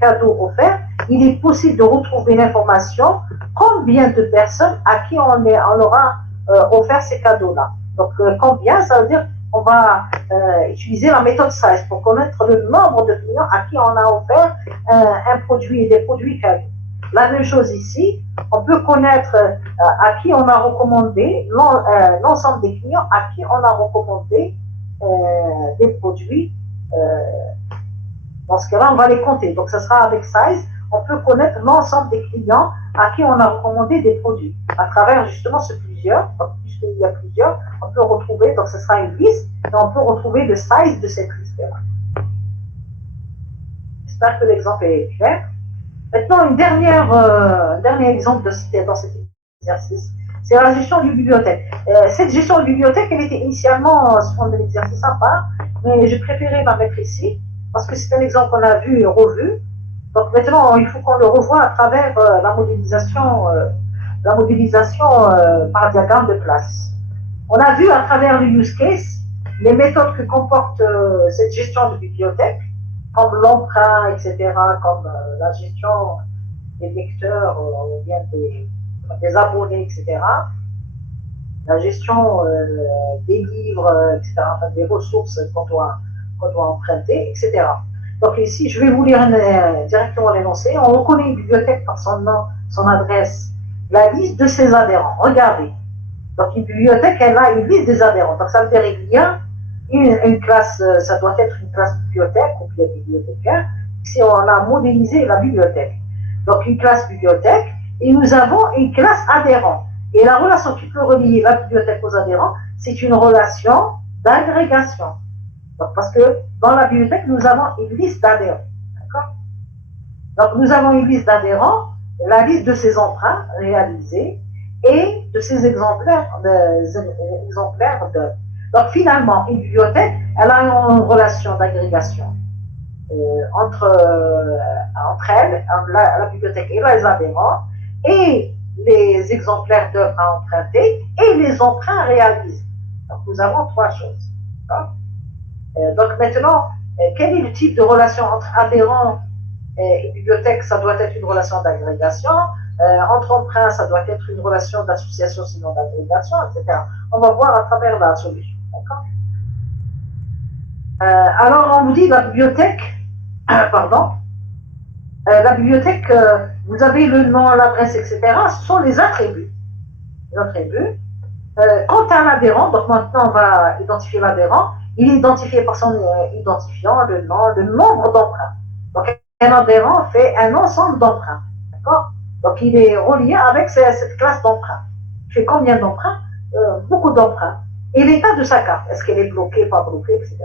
cadeau offert, il est possible de retrouver l'information combien de personnes à qui on aura offert ces cadeaux-là. Donc, combien, ça veut dire qu'on va utiliser la méthode size pour connaître le nombre de clients à qui on a offert un produit et des produits cadeaux. La même chose ici, on peut connaître à qui on a recommandé l'ensemble des clients à qui on a recommandé des produits. Dans ce cas-là, on va les compter. Donc, ça sera avec size. On peut connaître l'ensemble des clients à qui on a recommandé des produits. À travers justement ce plusieurs, donc, puisqu'il y a plusieurs, on peut retrouver, donc ce sera une liste, et on peut retrouver le size de cette liste-là. J'espère que l'exemple est clair. Maintenant, un dernier exemple dans cet exercice, c'est la gestion d'une bibliothèque. Cette gestion de bibliothèque, elle était initialement sous forme de l'exercice à part, mais je préférais la mettre ici, parce que c'est un exemple qu'on a vu et revu. Donc maintenant, il faut qu'on le revoie à travers la modélisation par diagramme de classe. On a vu à travers le use case les méthodes que comporte cette gestion de bibliothèque, comme l'emprunt, etc., comme la gestion des lecteurs, ou bien des abonnés, etc., la gestion des livres, etc., enfin, des ressources qu'on doit emprunter, etc. Donc ici, je vais vous lire directement l'énoncé. On reconnaît une bibliothèque par son nom, son adresse, la liste de ses adhérents. Regardez. Donc une bibliothèque, elle a une liste des adhérents. Donc ça veut dire qu'il y a une classe, ça doit être une classe bibliothèque ou bien bibliothécaire, si on a modélisé la bibliothèque. Donc une classe bibliothèque, et nous avons une classe adhérent. Et la relation qui peut relier la bibliothèque aux adhérents, c'est une relation d'agrégation. Donc, parce que dans la bibliothèque, nous avons une liste d'adhérents. D'accord? Donc, nous avons une liste d'adhérents, la liste de ces emprunts réalisés et de ces exemplaires de. Donc, finalement, une bibliothèque, elle a une relation d'agrégation entre elles, la bibliothèque et les adhérents, et les exemplaires d'œuvres à emprunter et les emprunts réalisés. Donc, nous avons trois choses. D'accord? Donc maintenant, quel est le type de relation entre adhérents et bibliothèque? Ça doit être une relation d'agrégation. Entre emprunts, ça doit être une relation d'association, sinon d'agrégation, etc. On va voir à travers la solution. D'accord? Alors, on vous dit la bibliothèque, pardon, la bibliothèque, vous avez le nom, l'adresse, etc. Ce sont les attributs. Les attributs. Quant à l'adhérent, donc maintenant on va identifier l'adhérent. Il est identifié par son identifiant, le nom, le nombre d'emprunts. Donc, un adhérent fait un ensemble d'emprunts. D'accord? Donc, il est relié avec cette classe d'emprunts. Il fait combien d'emprunts? Beaucoup d'emprunts. Et l'état de sa carte, est-ce qu'elle est bloquée, pas bloquée, etc.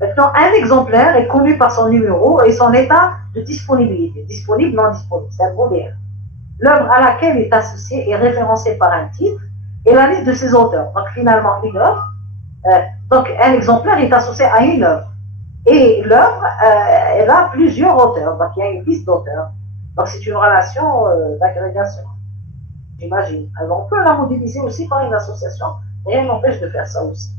Maintenant, un exemplaire est connu par son numéro et son état de disponibilité. Disponible, non disponible, c'est un modèle. L'œuvre à laquelle il est associé est référencée par un titre et la liste de ses auteurs. Donc, finalement, une œuvre. Donc, un exemplaire est associé à une œuvre. Et l'œuvre, elle a plusieurs auteurs. Donc, il y a une liste d'auteurs. Donc, c'est une relation d'agrégation. J'imagine. Alors, on peut la modéliser aussi par une association. Rien n'empêche de faire ça aussi.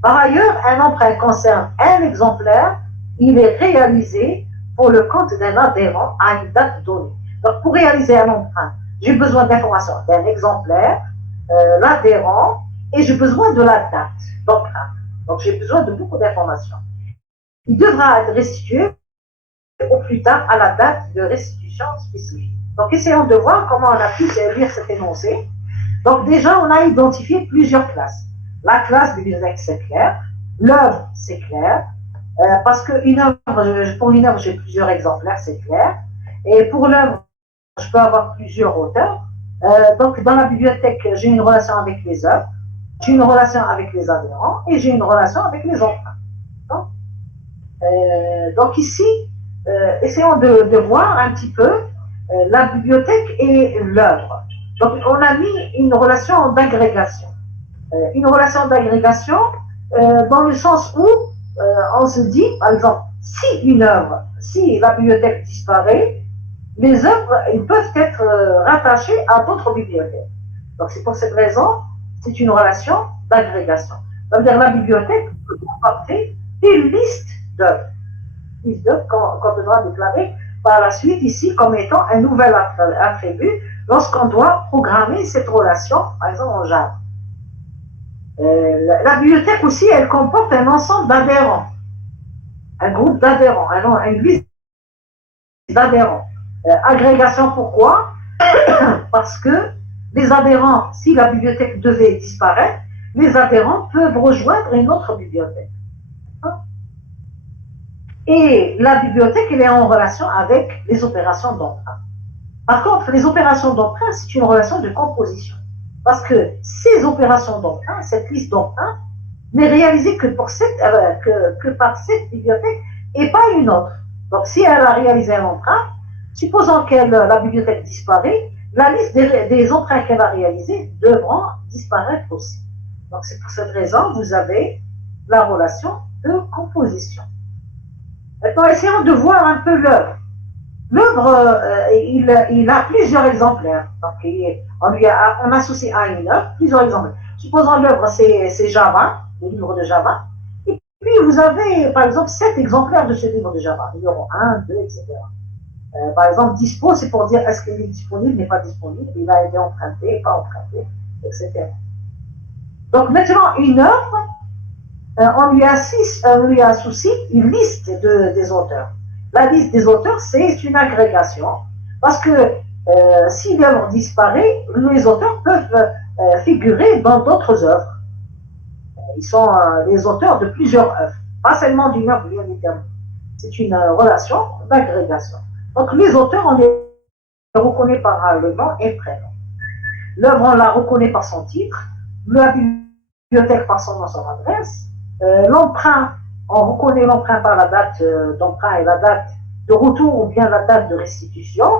Par ailleurs, un emprunt concerne un exemplaire. Il est réalisé pour le compte d'un adhérent à une date donnée. Donc, pour réaliser un emprunt, j'ai besoin d'informations d'un exemplaire, l'adhérent, et j'ai besoin de la date d'emprunt. Donc, j'ai besoin de beaucoup d'informations. Il devra être restitué au plus tard à la date de restitution spécifique. Donc, essayons de voir comment on a pu lire cet énoncé. Donc, déjà, on a identifié plusieurs classes. La classe bibliothèque, c'est clair. L'œuvre, c'est clair. Parce pour une œuvre, j'ai plusieurs exemplaires, c'est clair. Et pour l'œuvre, je peux avoir plusieurs auteurs. Donc, dans la bibliothèque, j'ai une relation avec les œuvres, j'ai une relation avec les adhérents et j'ai une relation avec les emprunts. Donc ici, essayons de voir un petit peu la bibliothèque et l'œuvre. Donc, on a mis une relation d'agrégation. Une relation d'agrégation dans le sens où on se dit, par exemple, si la bibliothèque disparaît, les œuvres, ils peuvent être rattachées à d'autres bibliothèques. Donc, c'est pour cette raison, c'est une relation d'agrégation. Ça veut dire que la bibliothèque peut comporter une liste d'œuvres. Liste d'œuvres qu'on devra déclarer par la suite ici comme étant un nouvel attribut lorsqu'on doit programmer cette relation, par exemple en Java. La bibliothèque aussi, elle comporte un ensemble d'adhérents, un groupe d'adhérents, une liste d'adhérents. Agrégation, pourquoi? Parce que les adhérents, si la bibliothèque devait disparaître, les adhérents peuvent rejoindre une autre bibliothèque. Et la bibliothèque, elle est en relation avec les opérations d'emprunt. Par contre, les opérations d'emprunt, c'est une relation de composition. Parce que ces opérations d'emprunt, cette liste d'emprunt, n'est réalisée que par cette bibliothèque et pas une autre. Donc, si elle a réalisé un emprunt, supposons que la bibliothèque disparaît, la liste des emprunts qu'elle a réalisés devront disparaître aussi. Donc, c'est pour cette raison que vous avez la relation de composition. Maintenant, essayons de voir un peu l'œuvre. L'œuvre, il a plusieurs exemplaires. Donc, on associe à une œuvre plusieurs exemplaires. Supposons l'œuvre, c'est Java, le livre de Java. Et puis, vous avez, par exemple, 7 exemplaires de ce livre de Java. Numéro 1, 2, etc. Par exemple, dispo, c'est pour dire est-ce qu'il est disponible, n'est pas disponible, il a été emprunté, pas emprunté, etc. Donc, maintenant, une œuvre, on lui associe une liste des auteurs. La liste des auteurs, c'est une agrégation. Parce que si l'œuvre disparaît, les auteurs peuvent figurer dans d'autres œuvres. Ils sont les auteurs de plusieurs œuvres, pas seulement d'une œuvre bien déterminée. C'est une relation d'agrégation. Donc, les auteurs, on les reconnaît par le nom et prénom. L'œuvre, on la reconnaît par son titre. La bibliothèque par son nom, son adresse. L'emprunt, on reconnaît l'emprunt par la date d'emprunt et la date de retour ou bien la date de restitution.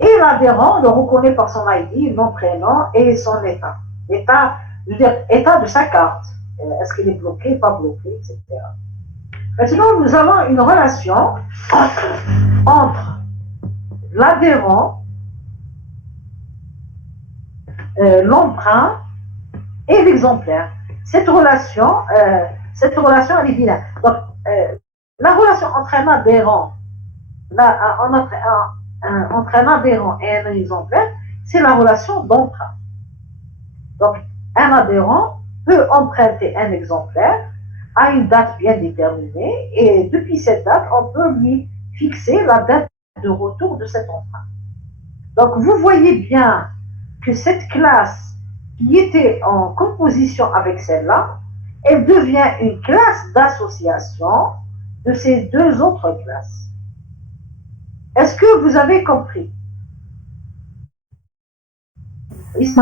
Et l'adhérent, on le reconnaît par son ID, nom, prénom et son état. État de sa carte. Est-ce qu'il est bloqué, pas bloqué, etc. Maintenant, nous avons une relation entre l'adhérent, l'emprunt et l'exemplaire. Cette relation, elle est bilingue. Donc, la relation entre un adhérent, entre un adhérent et un exemplaire, c'est la relation d'emprunt. Donc, un adhérent peut emprunter un exemplaire à une date bien déterminée et depuis cette date, on peut lui fixer la date de retour de cet emprunt. Donc, vous voyez bien que cette classe qui était en composition avec celle-là, elle devient une classe d'association de ces deux autres classes. Est-ce que vous avez compris? Ici,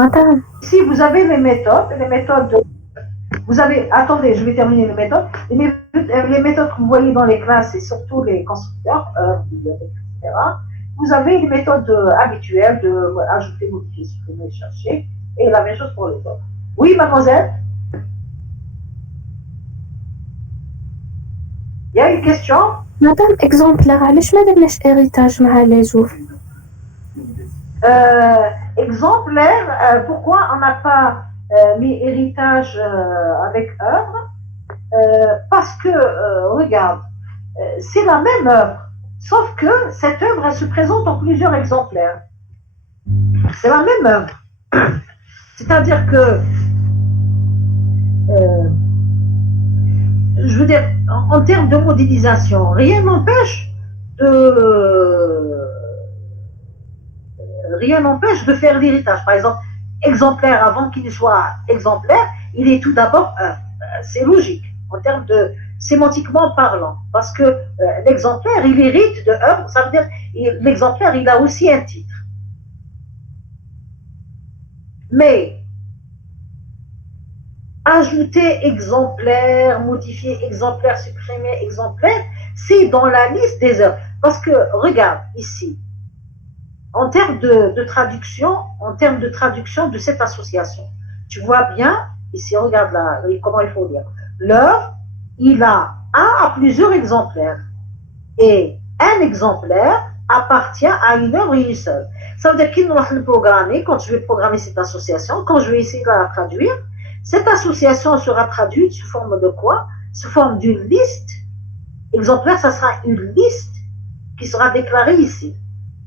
vous avez les méthodes, vous avez, attendez, je vais terminer les méthodes. Les méthodes que vous voyez dans les classes, c'est surtout les constructeurs, bibliothèques, etc. Vous avez les méthodes habituelles de ajouter, modifier, supprimer, chercher, et la même chose pour les autres. Oui, mademoiselle? Il y a une question? Madame, exemplaire, علاش ما درناش héritage مع les jours? Exemplaire, pourquoi on n'a pas mis héritage avec œuvre? Parce que, regarde, c'est la même œuvre, sauf que cette œuvre, elle se présente en plusieurs exemplaires. C'est la même œuvre. C'est-à-dire que, je veux dire, en termes de modélisation, rien n'empêche rien n'empêche de faire l'héritage. Par exemple, exemplaire, avant qu'il soit exemplaire, il est tout d'abord œuvre. C'est logique, en termes de sémantiquement parlant, parce que l'exemplaire, il hérite de œuvre, ça veut dire l'exemplaire, il a aussi un titre. Mais ajouter exemplaire, modifier exemplaire, supprimer exemplaire, c'est dans la liste des œuvres. Parce que, regarde, ici, en termes de traduction, de cette association, tu vois bien, ici, regarde là, comment il faut dire. L'œuvre, il a un à plusieurs exemplaires. Et un exemplaire appartient à une œuvre une seule. Ça veut dire qu'il nous le programmer, quand je vais programmer cette association, quand je vais essayer de la traduire, cette association sera traduite sous forme de quoi? Sous forme d'une liste. Exemplaire, ça sera une liste qui sera déclarée ici.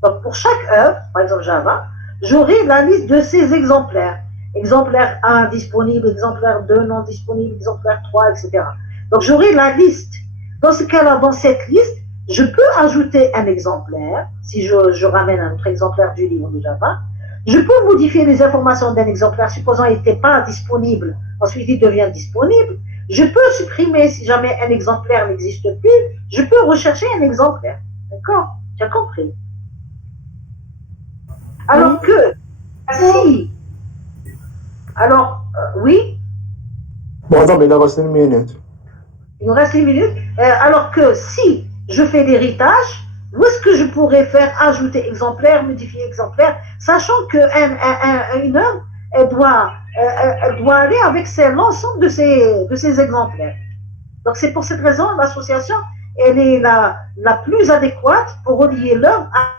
Donc, pour chaque œuvre, par exemple Java, j'aurai la liste de ces exemplaires. Exemplaire 1 disponible, exemplaire 2 non disponible, exemplaire 3, etc. Donc, j'aurai la liste. Dans ce cas-là, dans cette liste, je peux ajouter un exemplaire, si je ramène un autre exemplaire du livre de Java. Je peux modifier les informations d'un exemplaire, supposant qu'il n'était pas disponible, ensuite il devient disponible. Je peux supprimer si jamais un exemplaire n'existe plus, je peux rechercher un exemplaire. D'accord? Tu as compris? Alors que, si... Alors, oui? Bon, attends, mais il reste une minute. Il nous reste une minute. Alors que si je fais l'héritage, où est-ce que je pourrais faire ajouter exemplaire, modifier exemplaire, sachant qu'une œuvre, elle doit aller avec l'ensemble de ces exemplaires. Donc c'est pour cette raison l'association, elle est la plus adéquate pour relier l'œuvre à